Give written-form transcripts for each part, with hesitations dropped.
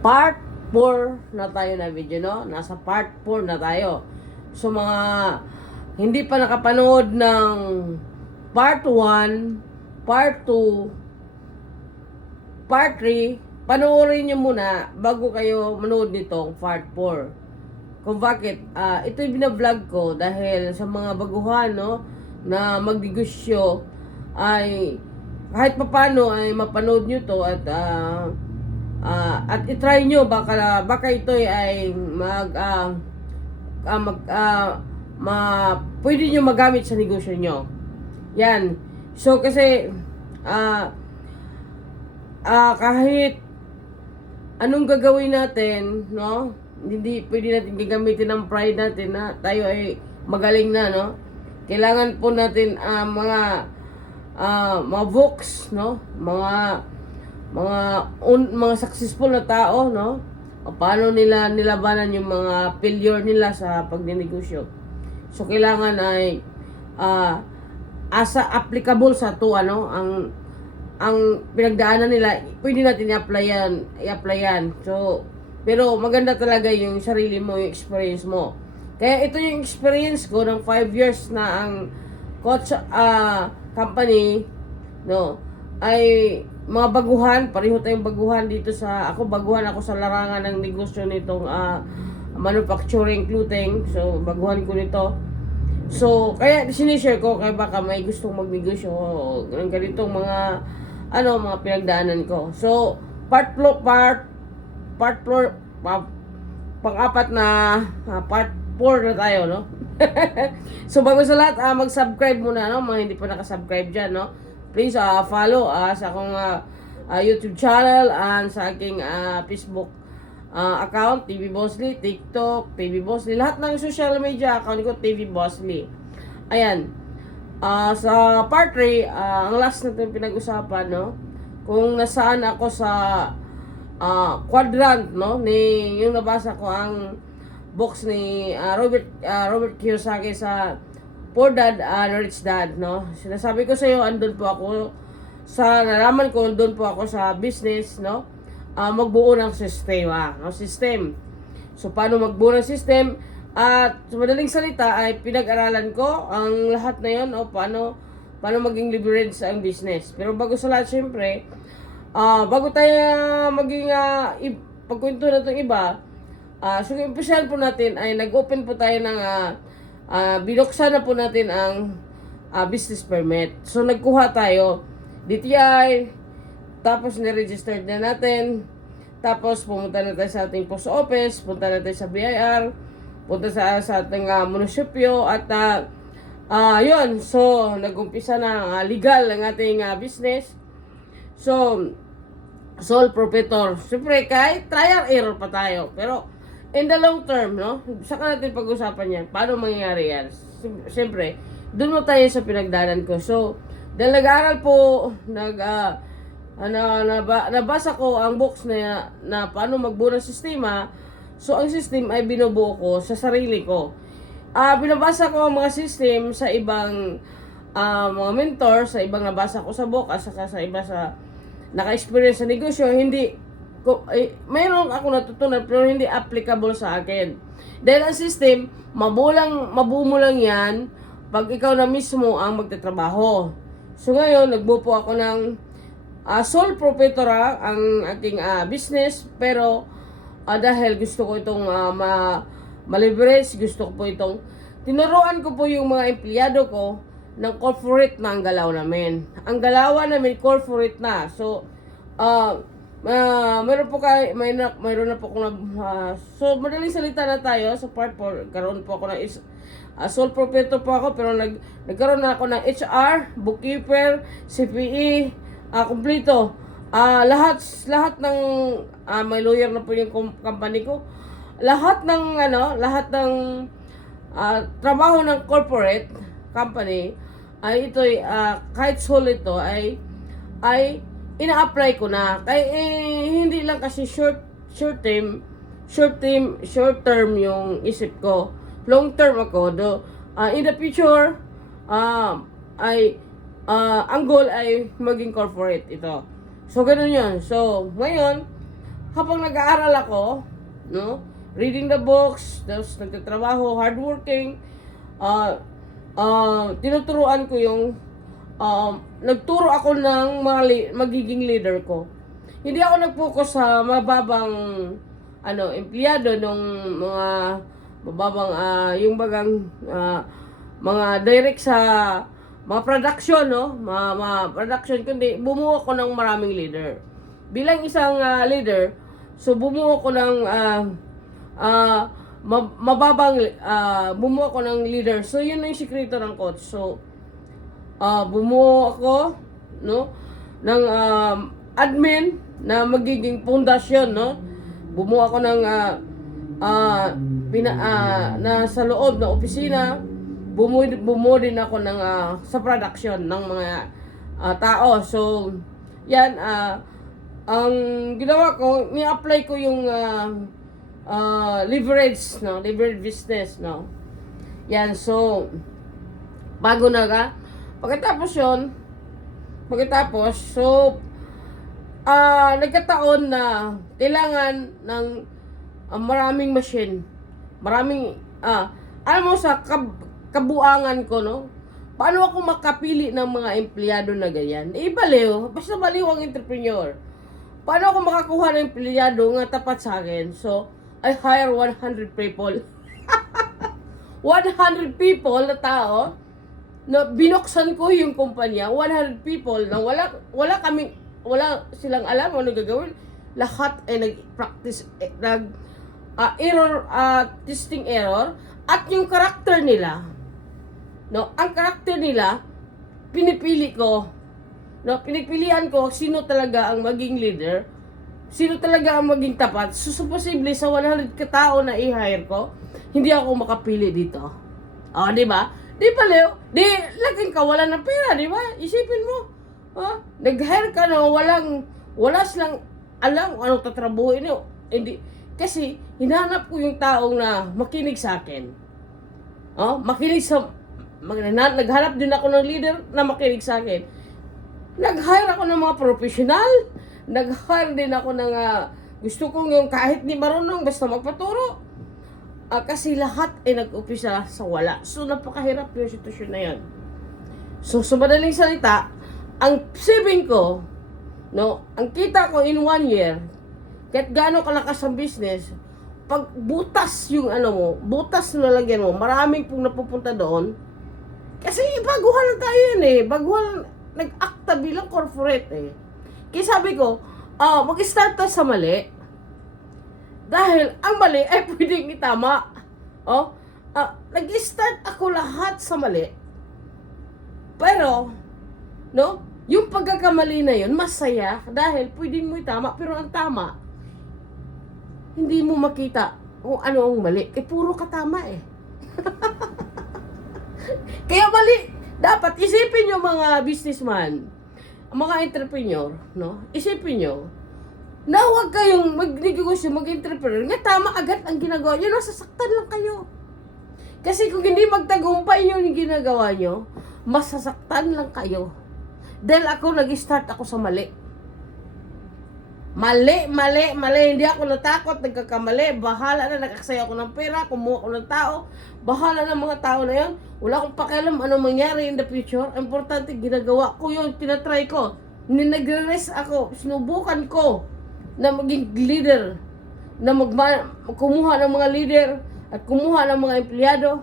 part 4 na tayo na video, no? Nasa part 4 na tayo. So, mga hindi pa nakapanood ng part 1, part 2, part 3, panoorin nyo muna bago kayo manood nitong part 4. Kung bakit, ito yung binablog ko dahil sa mga baguhan, no? Na magnegosyo ay kahit papano ay mapanood nyo to at itry nyo baka ito ay pwede nyo magamit sa negosyo nyo. Yan. So kasi kahit anong gagawin natin, no? Hindi pwede natin gagamitin ang pride natin na tayo ay magaling na, no? Kailangan po natin mga books, no? Mga successful na tao, no? O paano nila nilabanan yung mga failure nila sa pagninegosyo. So kailangan ay asa applicable sa to, ano, ang pinagdaanan nila, pwede natin i-applyan. So pero maganda talaga yung sarili mo, yung experience mo. Kaya ito yung experience ko ng 5 years na ang coach company, no, ay mga baguhan, pareho tayong baguhan dito baguhan ako sa larangan ng negosyo nitong manufacturing clothing. So baguhan ko nito. So kaya sinishare ko kaya baka may gustong magnegosyo ng ganitong mga mga pinagdaanan ko. So pang-apat na part 4 na tayo, no? So bago sa lahat, mag-subscribe muna, no? Mga hindi pa nakasubscribe dyan, no? Please follow sa akong YouTube channel and sa aking Facebook account, TV Bossly, TikTok, TV Bossly. Lahat ng social media account ko, TV Bossly. Ayan. Sa part 3, ang last natin pinag-usapan, no? Kung nasaan ako sa quadrant, no? Yung nabasa ko ang books ni Robert Kiyosaki sa Poor Dad and Rich Dad, no? Sinasabi ko sa iyo, andun po ako nalaman ko, andun po ako sa business, no? Magbuo ng sistema, no? System. So paano magbuo ng system? At sa madaling salita ay pinag-aralan ko ang lahat na 'yon, o paano maging leverage ang business. Pero bago sa lahat, syempre, bago tayo maging pagkwento na itong iba, so umpisahan po natin ay nag-open po tayo ng binuksan na po natin ang business permit. So nagkuha tayo DTI, tapos na-registered na natin, tapos pumunta na tayo sa ating post office, punta na tayo sa BIR, punta sa ating munisipyo, at yun, so nag-umpisa na legal ang ating business. So sole proprietor. Siyempre, kahit trial error pa tayo, pero in the long term, no? Saka natin pag-usapan yan. Paano mangyayari yan? Siyempre, doon mo tayo sa pinagdanan ko. So, dahil nag-aaral po, nabasa ko ang books na paano magbuo ng sistema. So, ang system ay binubuo ko sa sarili ko. Binabasa ko ang mga system sa ibang mga mentor, sa ibang nabasa ko sa book, at saka sa iba sa naka-experience sa negosyo. Mayroon ako natutunan pero hindi applicable sa akin. Dahil ang system, mabuo mo lang yan pag ikaw na mismo ang magtatrabaho. So ngayon, nagbuo po ako ng sole proprietor ang aking business, pero dahil gusto ko itong ma-leverage, gusto ko po itong tinuruan ko po yung mga empleyado ko ng corporate na ang galaw namin. Ang galawan namin corporate na. So mayroon na po akong so madaling salita na tayo sa part 4. Karoon po ako ng sole proprietor po ako, pero nagkaroon na ako ng HR, bookkeeper, CPE, kumpleto. Lahat ng may lawyer na po yung company ko. Lahat ng trabaho ng corporate company ay ito'y kahit sole ito ay ina-apply ko na. Kaya hindi lang kasi short term yung isip ko. Long term ako. In the future, ang goal ay maging corporate ito. So, ganun yun. So, ngayon, habang nag-aaral ako, no? Reading the books, tapos nagtatrabaho, hardworking, tinuturuan ko yung, nagturo ako ng mga magiging leader ko. Hindi ako nag-focus sa mababang, empleyado ng mga mababang, yung bagang, mga direct sa mga production, no? Mga production, kundi bumuo ko ng maraming leader. Bilang isang leader, so bumuo ko ng bumuo ko ng leader. So yun ang sikreto ng coach. So bumuo ako, no, ng admin na magiging pundasyon, no. Bumuo ako ng na sa loob ng opisina. Bumuo din ako ng sa production ng mga tao. So yan, ang ginawa ko, ni-apply ko yung leverage, no, leverage business, no. Yan, so pagkatapos nagkataon na kailangan ng maraming machine, alam mo, sa kabuangan ko, no, paano ako makapili ng mga empleyado na ganyan? Baliw, basta baliw ang entrepreneur. Paano ako makakuha ng empleyado nga tapat sa akin? So I hire 100 people. 100 people na tao na binuksan ko yung kumpanya. 100 people na wala silang alam ano gagawin. Lahat ay nag-practice, testing error, at yung karakter nila, no, ang karakter nila pinipili ko, no, pinipilian ko sino talaga ang maging leader, sino talaga ang maging tapat. So posible sa 100 katao na i-hire ko, hindi ako makapili dito. Di ba? Di pala, laging kawalan ng pera, di ba? Isipin mo, nag-hire ka na wala silang alam ano tatrabuhin nyo. Hindi, kasi hinahanap ko yung taong na makinig sa akin. Naghanap din ako ng leader na makinig sa akin. Nag-hire ako ng mga professional. Nag-hire din ako ng gusto kong yung kahit di marunong basta magpaturo. Kasi lahat ay nag-upisa sa wala. So napakahirap yung sitwasyon na yan. So sa madaling salita, ang saving ko, no, ang kita ko in 1 year, kahit gaano kalakas ang business, pag butas yung butas na lagyan mo, maraming pong napupunta doon. Kasi baguhan na tayo yan baguhan, nag-acta bilang corporate Kaya sabi ko, mag-start tayo sa mali. Dahil ang mali ay pwedeng itama. Nag-start ako lahat sa mali. Pero, no, yung pagkakamali na yun, masaya. Dahil pwedeng mo itama, pero ang tama, hindi mo makita kung ano ang mali. Puro katama Kaya mali. Dapat isipin nyo mga businessman, mga entrepreneur, no? Isipin nyo na huwag kayong mag-negosyo, mag-entrepreneur, nga tama agad ang ginagawa nyo, nasasaktan lang kayo. Kasi kung hindi magtagumpay yung ginagawa nyo, masasaktan lang kayo. Dahil ako, nag-start ako sa mali. Mali. Hindi ako natakot, nagkakamali. Bahala na, nakaksaya ako ng pera, kumuha ako ng tao. Bahala na mga tao na yun. Wala akong pakialam ano mangyari in the future. Importante, ginagawa ko yun, tinatry ko. Nag-rest ako, sinubukan ko na maging leader, na kumuha ng mga leader, at kumuha ng mga empleyado,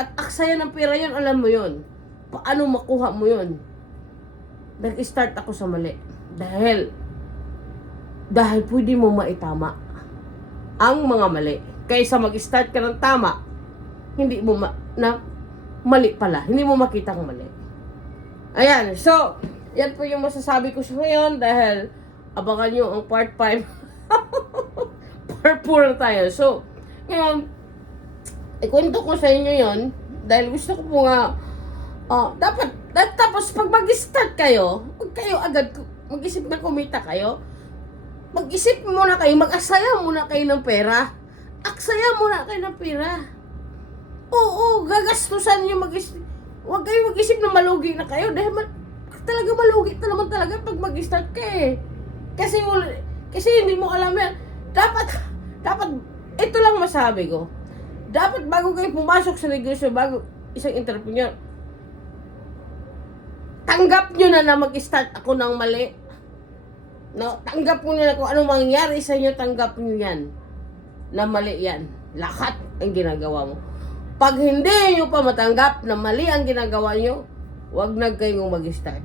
at aksaya ng pera yun, alam mo yun. Paano makuha mo yun? Nag-start ako sa mali. Dahil pwede mo maitama ang mga mali. Kaysa mag-start ka ng tama, hindi mo mali pala. Hindi mo makita ang mali. Ayan, so, yan po yung masasabi ko sa ngayon dahil abangan nyo ang part 5. Part 4 tayo. So, ngayon, ikwento ko sa inyo yon dahil gusto ko po nga, tapos pag mag-start kayo, huwag kayo agad mag-isip na kumita kayo. Mag-isip muna kayo, mag-asaya muna kayo ng pera. Aksaya muna kayo ng pera. Oo, gagastusan nyo mag-isip. Huwag kayo mag-isip na malugi na kayo dahil talaga malugi na naman talaga pag mag-start ka Kasi hindi mo alam yan. dapat, ito lang masabi ko. Dapat bago kayo pumasok sa negosyo, bago isang entrepreneur, tanggap nyo na mag-start ako ng mali. No, tanggap nyo na kung anong mangyari sa inyo, tanggap nyo yan. Na mali yan. Lahat ang ginagawa mo. Pag hindi nyo pa matanggap na mali ang ginagawa nyo, huwag na kayong mag-start.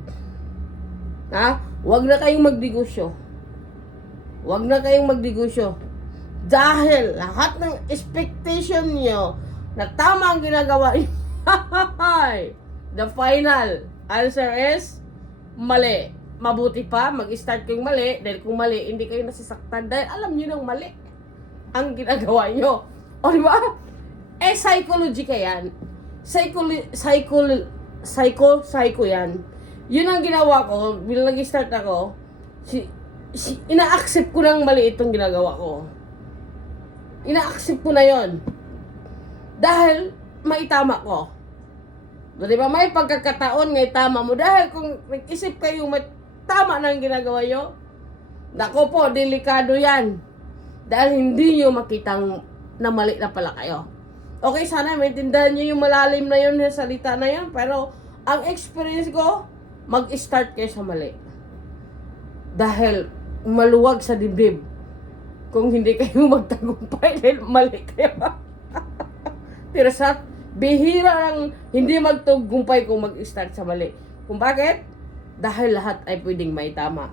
Ha? Huwag na kayong magnegosyo. Huwag na kayong magnegosyo. Dahil lahat ng expectation nyo na tama ang ginagawa nyo, the final answer is mali. Mabuti pa, mag-start kayong mali, dahil kung mali, hindi kayo nasasaktan dahil alam nyo nang mali ang ginagawa nyo. O diba? Eh, psychology ka yan. Psycho yan. Yun ang ginawa ko, bilang nag-start ako, ina-accept ko ng mali itong ginagawa ko. Ina-accept ko na yon. Dahil, maitama ko. Di ba, may pagkakataon ngay tama mo. Dahil kung nag-isip kayo tama na ang ginagawa nyo, nako po, delikado yan. Dahil hindi nyo makitang na mali na pala kayo. Okay, sana maintindihan nyo yung malalim na yun, yung salita na yun. Pero, ang experience ko, mag-start kayo sa mali. Dahil, maluwag sa dibdib. Kung hindi kayo magtagumpay, dahil mali kayo. Pero sa bihira lang hindi magtagumpay kung mag-start sa mali. Kung bakit? Dahil lahat ay pwedeng may tama.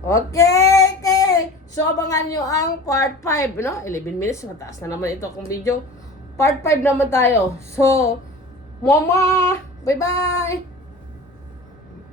Okay. So, abangan nyo ang part 5, no? 11 minutes, mataas na naman ito kung video. Part 5 naman tayo. So, mama, bye-bye!